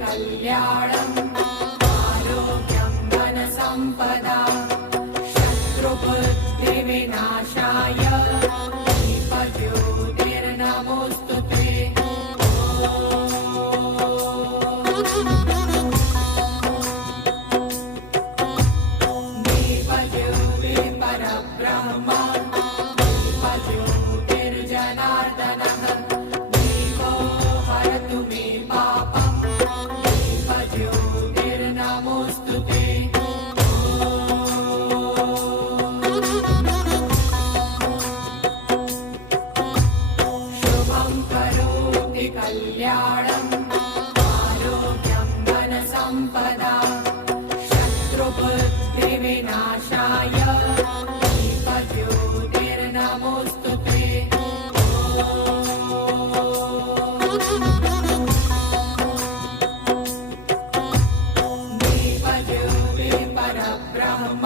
कल्याणम् आरोग्यं धनसम्पदा शत्रुबुद्धिविनाशाय दीपज्योतिर्नमोऽस्तु ते। दीपज्योतिः परब्रह्म दीपज्योतिर्जनार्दनः दीपो हरतु मे पापम् दीपज्योतिर्नमोऽस्तु ते। शुभं करोति कल्याणम् आरोग्यं धनसम्पदा शत्रुबुद्धिविनाशाय दीपज्योतिर्नमोऽस्तु ते। दीपज्योतिः परब्रह्म